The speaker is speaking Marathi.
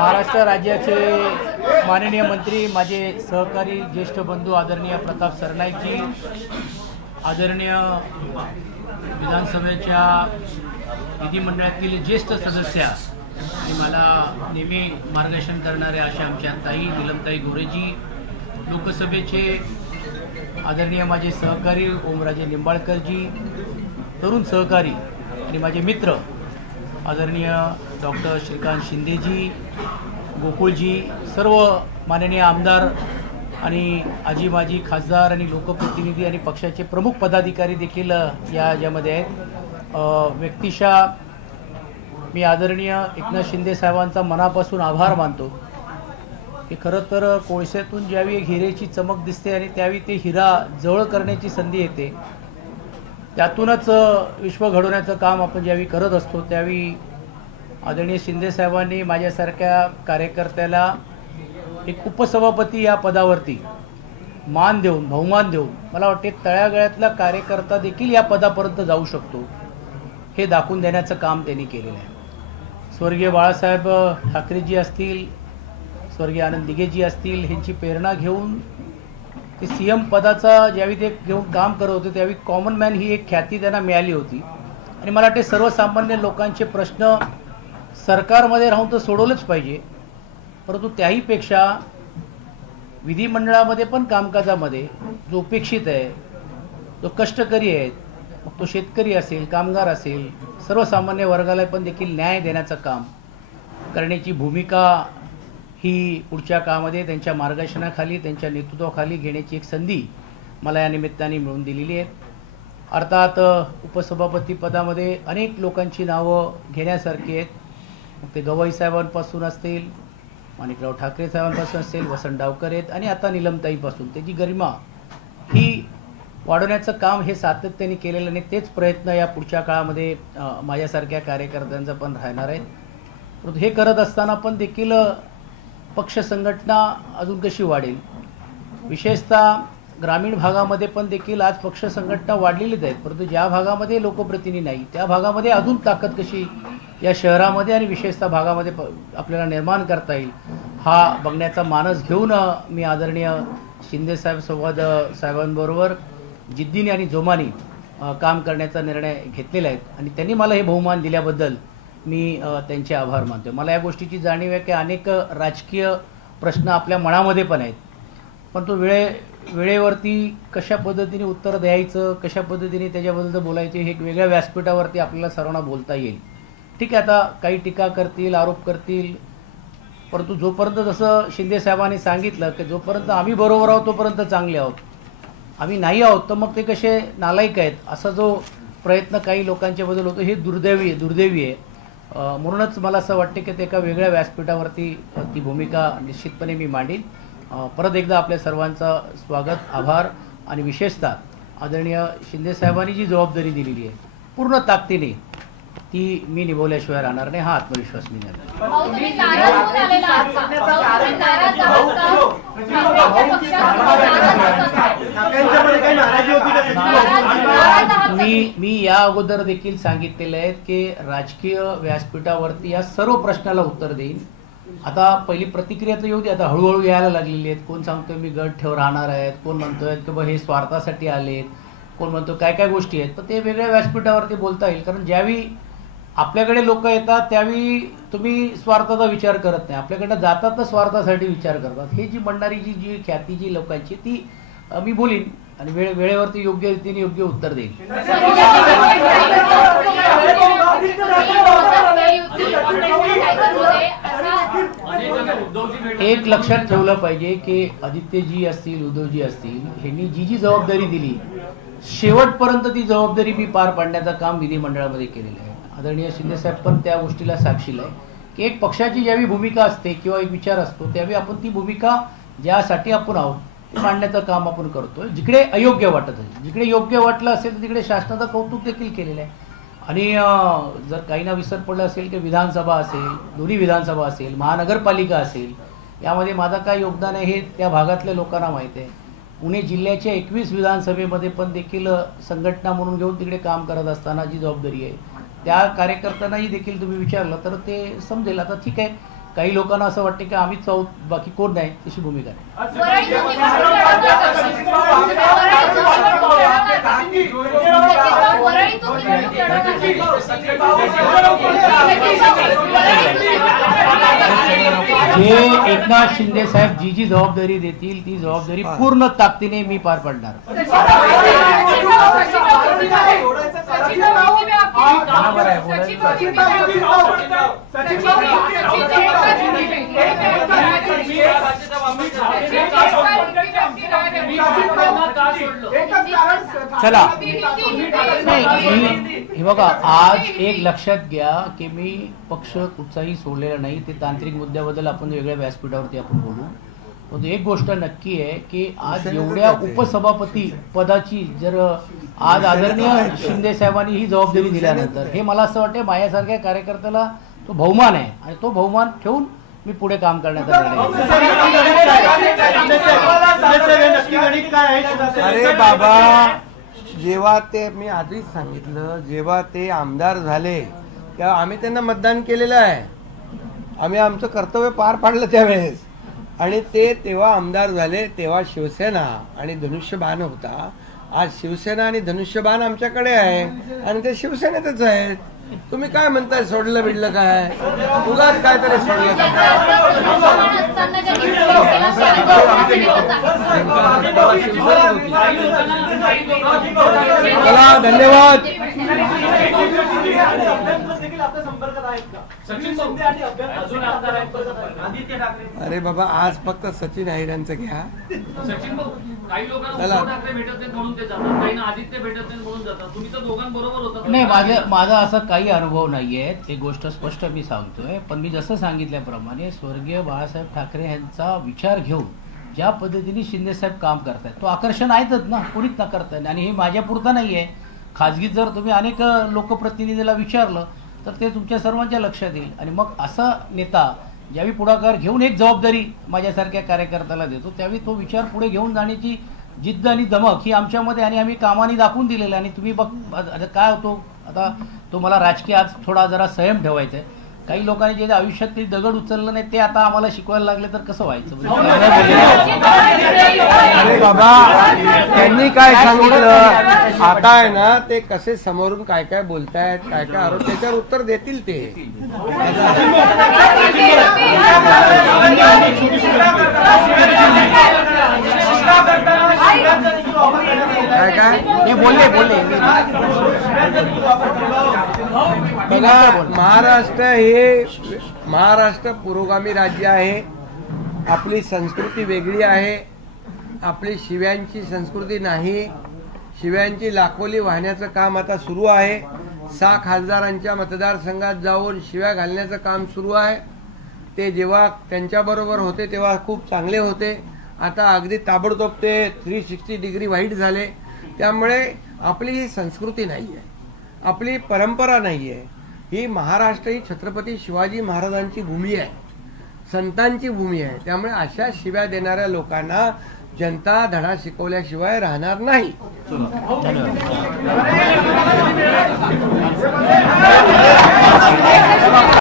महाराष्ट्र राज्याचे माननीय मंत्री, माझे सहकारी ज्येष्ठ बंधू आदरणीय प्रताप सरनाईकजी, आदरणीय विधानसभेच्या विधिमंडळातील ज्येष्ठ सदस्य आणि मला नेहमी मार्गदर्शन करणारे अशा आमच्या ताई नीलमताई गोरेजी, लोकसभेचे आदरणीय माझे सहकारी ओमराजे निंबाळकरजी, तरुण सहकारी आणि माझे मित्र आदरणीय डॉक्टर श्रीकांत शिंदेजी, गोकुळजी, सर्व माननीय आमदार आणि आजी माजी खासदार आणि लोकप्रतिनिधी आणि पक्षाचे प्रमुख पदाधिकारी देखील यामध्ये आहेत। व्यक्तिशः मी आदरणीय एकनाथ शिंदे साहेबांचा मनापासून आभार मानतो की खरं तर कोळशातून ज्यावेळी एक हिरेची चमक दिसते आणि त्यावेळी ते हिरा जवळ करण्याची संधी येते, त्यातूनच विश्व घडवण्याचं काम आपण ज्यावेळी करत असतो त्यावेळी आदरणीय शिंदे साहेबांनी माझ्यासारख्या कार्यकर्त्याला एक उपसभापती या पदावरती मान देऊन, बहुमान देऊन, मला वाटते तळागाळातला कार्यकर्ता देखील या पदापर्यंत जाऊ शकतो हे दाखवून देण्याचं काम त्यांनी केलेलं आहे। स्वर्गीय बाळासाहेब ठाकरेजी असतील, स्वर्गीय आनंद दिघेजी असतील, ह्यांची प्रेरणा घेऊन ते सीएम पदाचा ज्यावेळी ते घेऊन काम करत होते त्यावेळी कॉमन मॅन ही एक ख्याती त्यांना मिळाली होती आणि मला वाटते सर्वसामान्य लोकांचे प्रश्न सरकारमध्ये राहून तर सोडवलंच पाहिजे, परंतु त्याहीपेक्षा विधिमंडळामध्ये पण कामकाजामध्ये जो अपेक्षित आहे, जो कष्टकरी आहे, मग तो शेतकरी असेल, कामगार असेल, सर्वसामान्य वर्गाला पण देखील न्याय देण्याचं काम करण्याची भूमिका ही पुढच्या काळामध्ये त्यांच्या मार्गदर्शनाखाली, त्यांच्या नेतृत्वाखाली घेण्याची एक संधी मला या निमित्ताने मिळवून दिलेली आहे। अर्थात उपसभापती पदामध्ये अनेक लोकांची नावं घेण्यासारखी आहेत, मग ते गवई साहेबांपासून असतील, माणिकराव ठाकरे साहेबांपासून असतील, वसंत डावकर आहेत आणि आता नीलमताईपासून त्याची गरिमा ही वाढवण्याचं काम हे सातत्याने केलेलं आणि तेच प्रयत्न या पुढच्या काळामध्ये माझ्यासारख्या कार्यकर्त्यांचा पण राहणार आहे। परंतु हे करत असताना पण देखील पक्ष संघटना अजून कशी वाढेल, विशेषतः ग्रामीण भागामध्ये पण देखील आज पक्ष संघटना वाढलेलीच आहेत, परंतु ज्या भागामध्ये लोकप्रतिनिधी नाही त्या भागामध्ये अजून ताकद कशी या शहरामध्ये आणि विशेषतः भागामध्ये आपल्याला निर्माण करता येईल हा बघण्याचा मानस घेऊन मी आदरणीय शिंदे साहेबांबरोबर जिद्दीने आणि जोमाने काम करण्याचा निर्णय घेतलेला आहे आणि त्यांनी मला हे बहुमान दिल्याबद्दल मी त्यांचे आभार मानतो। मला या गोष्टीची जाणीव आहे की अनेक राजकीय प्रश्न आपल्या मनामध्ये पण आहेत, पण तो वेळेवरती कशा पद्धतीने उत्तर द्यायचं, कशा पद्धतीने त्याच्याबद्दल बोलायचे हे एक वेगळ्या व्यासपीठावरती आपल्याला सर्वांना बोलता येईल। ठीक आहे, आता काही टीका करतील, आरोप करतील, परंतु जोपर्यंत जसं शिंदे साहेबांनी सांगितलं की जोपर्यंत आम्ही बरोबर आहोत तोपर्यंत चांगले आहोत, आम्ही नाही आहोत तर मग ते कसे नालायक आहेत असा जो प्रयत्न काही लोकांच्या बद्दल होतो हे दुर्दैवी आहे। म्हणूनच मला असं वाटते की ते एका वेगळ्या व्यासपीठावरती ती भूमिका निश्चितपणे मी मांडीन। परत एकदा आपल्या सर्वांचं स्वागत, आभार आणि विशेषतः आदरणीय शिंदे साहेबांनी जी जबाबदारी दिलेली आहे पूर्ण ताकदीने ती मी निभवल्याशिवाय राहणार नाही हा आत्मविश्वास मी नाही। मी या अगोदर देखील सांगितलेले आहेत की राजकीय व्यासपीठावरती या सर्व प्रश्नाला उत्तर देईन। आता पहिली प्रतिक्रिया तर येऊ दे, आता हळूहळू यायला लागलेली आहेत। कोण सांगतोय मी गट ठेव राहणार आहेत, कोण म्हणतोय की बा हे स्वार्थासाठी आलेत, कोण म्हणतो काय काय गोष्टी आहेत, तर ते वेगळ्या व्यासपीठावरती बोलता येईल। कारण ज्यावेळी आपल्याकडे लोक येतात त्यावेळी तुम्ही स्वार्थाचा विचार करत नाही, आपल्याकडे जातात तर स्वार्थासाठी विचार करतात। हे जी म्हणणारी जी ख्याती जी लोकांची ती मी बोलीन आणि वेळेवरती योग्य रीतीने योग्य उत्तर देईन। एक लक्षात ठेवलं पाहिजे की आदित्यजी असतील, उद्धवजी असतील, ह्यांनी जी जबाबदारी दिली शेवटपर्यंत ती जबाबदारी मी पार पाडण्याचं काम विधिमंडळामध्ये केलेलं आहे। आदरणीय शिंदे साहेब पण त्या गोष्टीला साक्षीला आहे की एक पक्षाची ज्यावेळी भूमिका असते किंवा एक विचार असतो त्यावेळी आपण ती भूमिका ज्यासाठी आपण आहोत ते मांडण्याचं काम आपण करतोय। जिकडे अयोग्य वाटत आहे, जिकडे योग्य वाटलं असेल तर तिकडे शासनाचं कौतुक देखील केलेलं आहे। आणि जर काहींना विसर पडलं असेल की विधानसभा असेल, दोन्ही विधानसभा असेल, महानगरपालिका असेल, यामध्ये माझं काय योगदान आहे हे त्या भागातल्या लोकांना माहीत आहे। पुणे जिल्ह्याच्या 21 विधानसभेमध्ये पण देखील संघटना म्हणून घेऊन तिकडे काम करत असताना जी जबाबदारी आहे त्या कार्यकर्त्यांनाही देखील तुम्ही विचारलं तर ते समजेल। आता ठीक आहे, काही लोकांना असं वाटतं की आम्ही चौथ बाकी कोण नाही, तशी भूमिका नाही. जे एकनाथ शिंदे साहेब जी जबाबदारी देतील ती जबाबदारी पूर्ण ताकदीने मी पार पाडणार. चला हे बघा, आज एक लक्षात घ्या की मी पक्ष कुठचाही सोडलेला नाही. ते तांत्रिक मुद्द्याबद्दल आपण वेगळ्या व्यासपीठावरती आपण बोलू. पण एक गोष्ट नक्की आहे की आज एवढ्या उपसभापती पदाची जर आज आदरणीय शिंदे साहेबांनी ही जबाबदारी दिल्यानंतर हे मला असं वाटतं माझ्यासारख्या कार्यकर्त्याला तो बहुमान आहे आणि तो बहुमान ठेवून मी पुढे काम करण्याचा अरे बाबा, जेव्हा ते मी आधीच सांगितलं, जेव्हा ते आमदार झाले तेव्हा आम्ही त्यांना मतदान केलेलं आहे. आम्ही आमचं कर्तव्य पार पाडलं त्यावेळेस. आणि ते तेव्हा आमदार झाले तेव्हा शिवसेना आणि धनुष्यबाण होता. आज शिवसेना आणि धनुष्यबाण आमच्याकडे आहे आणि ते शिवसेनेतच आहेत. तुम्ही काय म्हणताय सोडलं बिडलं काय? उगाच काय तरी सोडलं. चला, धन्यवाद. अरे बाबा, आज फक्त सचिन अहिरांचं घ्या. नाही, माझा असा काही अनुभव नाहीये. एक गोष्ट स्पष्ट मी सांगतोय. पण मी जसं सांगितल्याप्रमाणे स्वर्गीय बाळासाहेब ठाकरे यांचा विचार घेऊन ज्या पद्धतीने शिंदे साहेब काम करतायत तो आकर्षण आहेतच ना, कोणीच ना करताय. आणि हे माझ्या पुरता नाहीये. खाजगीत जर तुम्ही अनेक लोकप्रतिनिधीला विचारलं तर ते तुमच्या सर्वांच्या लक्षात येईल. आणि मग असा नेता ज्यावेळी पुढाकार घेऊन एक जबाबदारी माझ्यासारख्या कार्यकर्त्याला देतो त्यावेळी तो विचार पुढे घेऊन जाण्याची जिद्द आणि दमक ही आमच्यामध्ये आणि आम्ही कामाने दाखवून दिलेलं. आणि तुम्ही बघ काय होतो आता, तो मला राजकीय आज थोडा जरा संयम ठेवायचा आहे. काही लोकांनी जे आयुष्यात काही दगड उचललं नाही ते आता आम्हाला शिकवायला लागले तर कसं व्हायचं? अरे बाबा, त्यांनी काय सांगितलं आता आहे ना, ते कसे समोरून काय काय बोलतायत, काय काय आरोप, त्याच्यावर उत्तर देतील ते. काय काय हे बोलले बघा, महाराष्ट्र पुरोगामी राज्य आहे. आपली संस्कृती वेगळी आहे. आपली शिव्यांची संस्कृती नाही. शिव्यांची लाखोली वाहण्याचं काम आता सुरू आहे. 6 खासदारांच्या मतदारसंघात जाऊन शिव्या घालण्याचं काम सुरू आहे. ते जेव्हा त्यांच्याबरोबर होते तेव्हा खूप चांगले होते. आता अगदी ताबडतोब ते 360 डिग्री वाईट झाले. त्यामुळे आपली ही संस्कृती नाही आहे, आपली परंपरा नाही आहे. ही महाराष्ट्र ही छत्रपती शिवाजी महाराजांची भूमी आहे, संतांची भूमी आहे. त्यामुळे अशा शिव्या देणाऱ्या लोकांना जनता धडा शिकवल्याशिवाय राहणार नाही.